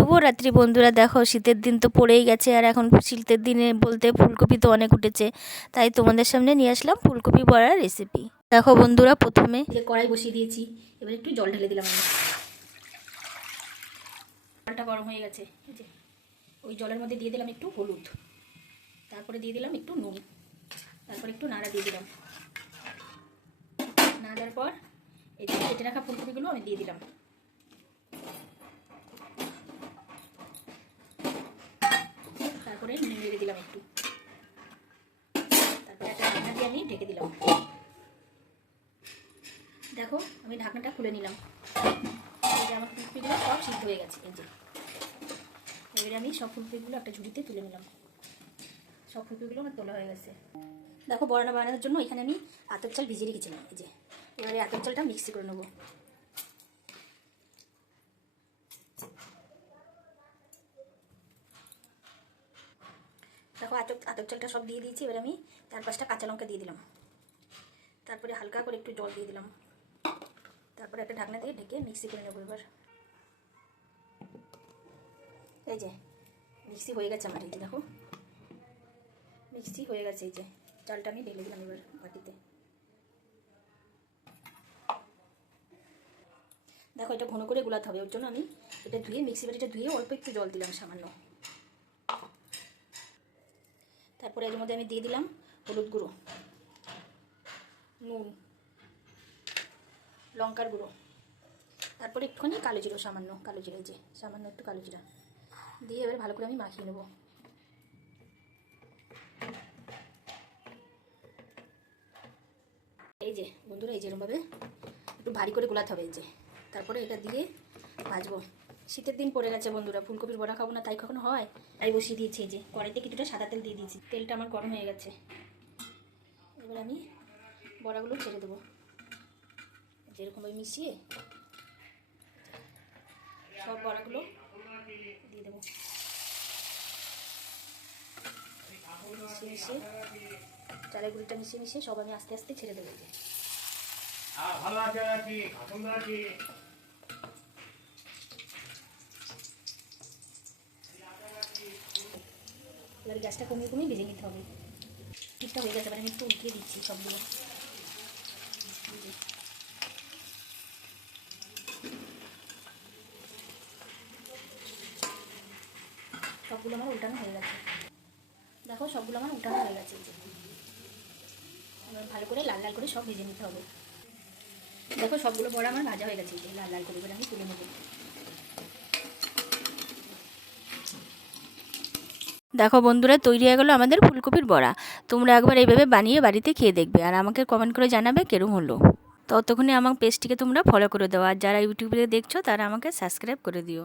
শুভরাত্রি বন্ধুরা। দেখো শীতের দিন তো পড়েই গেছে, আর এখন শীতের দিনে বলতে ফুলকপি তো অনেক উঠেছে, তাই তোমাদের সামনে নিয়ে আসলাম ফুলকপি বড়ার রেসিপি। দেখো বন্ধুরা, প্রথমে কড়াই বসিয়ে দিয়েছি, এবার একটু জল ঢেলে দিলাম। জলটা গরম হয়ে গেছে, ওই জলের মধ্যে দিয়ে দিলাম একটু হলুদ, তারপরে দিয়ে দিলাম একটু নুন, তারপর একটু নাড়া দিয়ে দিলাম। নাড়ার পর এই যে কেটে রাখা ফুলকপিগুলো আমি দিয়ে দিলাম। তারপরে নেড়ে দিলাম একটু, তারপরে একটা ঢাকনা দিয়ে আমি ঢেকে দিলাম। দেখো আমি ঢাকনাটা খুলে নিলাম, এই যে আমার ফুলকপিগুলো সব সিদ্ধ হয়ে গেছে। এই যে এবারে আমি সব ফুলকপিগুলো একটা ঝুড়িতে তুলে নিলাম। সব ফুলকপিগুলো আমার তোলা হয়ে গেছে। দেখো বড়া বানানোর জন্য এখানে আমি আতপ চাল ভিজিয়ে রেখেছিলাম। এই যে এবারে আতপ চালটা মিক্সি করে নেবো। দেখো আতপ চালটা সব দিয়ে দিয়েছি। এবার আমি 4-5টা কাঁচা লঙ্কা দিয়ে দিলাম, তারপরে হালকা করে একটু জল দিয়ে দিলাম, তারপরে একটা ঢাকনা দিয়ে ঢেকে মিক্সি করে নেবো। এবার এই যে মিক্সি হয়ে গেছে আমার। এই যে দেখো মিক্সি হয়ে গেছে। এই যে চালটা আমি ঢেলে দিলাম এবার বাটিতে। দেখো এটা ঘন করে গোলাতে হবে, ওর জন্য আমি এটা ধুয়ে মিক্সি বাটিটা ধুয়ে অল্প একটু জল দিলাম সামান্য। তারপরে এর মধ্যে আমি দিয়ে দিলাম হলুদ গুঁড়ো, নুন, লঙ্কার গুঁড়ো, তারপরে একটুখানি কালো জিরা, সামান্য কালো জিরা, যে সামান্য একটু কালো জিরা দিয়ে এবার ভালো করে আমি মাখিয়ে নেব। এই যে বন্ধুরা, এই যেরকমভাবে একটু ভারী করে গোলাতে হবে। এই যে তারপরে এটা দিয়ে ভাজবো। শীতের দিন পড়ে গেছে বন্ধুরা, ফুলকপির বড়া খাবো না তাই কখনো হয়, তাই বসিয়ে দিয়েছি। এই যে কড়াইতে কিছুটা সাদা তেল দিয়ে দিয়েছি, তেলটা আমার গরম হয়ে গেছে। এবার আমি বড়াগুলো ছেড়ে দেবো, যেরকমভাবে মিশিয়ে সব বড়াগুলো দিয়ে দেবো। মিশিয়ে মিশিয়ে চালের গুঁড়িটা মিশিয়ে মিশিয়ে সব আমি আস্তে আস্তে ছেড়ে দেবো। এবার গ্যাসটা কমিয়ে কমিয়ে ভেজে নিতে হবে। ঠিকটা হয়ে গেছে, এবার আমি একটু উঠিয়ে দিচ্ছি সবগুলো। সবগুলো আমার উল্টানো হয়ে গেছে। দেখো সবগুলো আমার উল্টানো হয়ে গেছে। এবার ভালো করে লাল লাল করে সব ভেজে নিতে হবে। দেখো সবগুলো বড়া আমার ভাজা হয়ে গেছে, লাল লাল করে। এবার আমি তুলে নেব। দেখো বন্ধুরা, তৈরি হয়ে গেলো আমাদের ফুলকপির বড়া। তোমরা একবার এইভাবে বানিয়ে বাড়িতে খেয়ে দেখবে, আর আমাকে কমেন্ট করে জানাবে কেরম হলো। ততক্ষণে আমার পেজটিকে তোমরা ফলো করে দাও, আর যারা ইউটিউবে দেখছো তারা আমাকে সাবস্ক্রাইব করে দিও।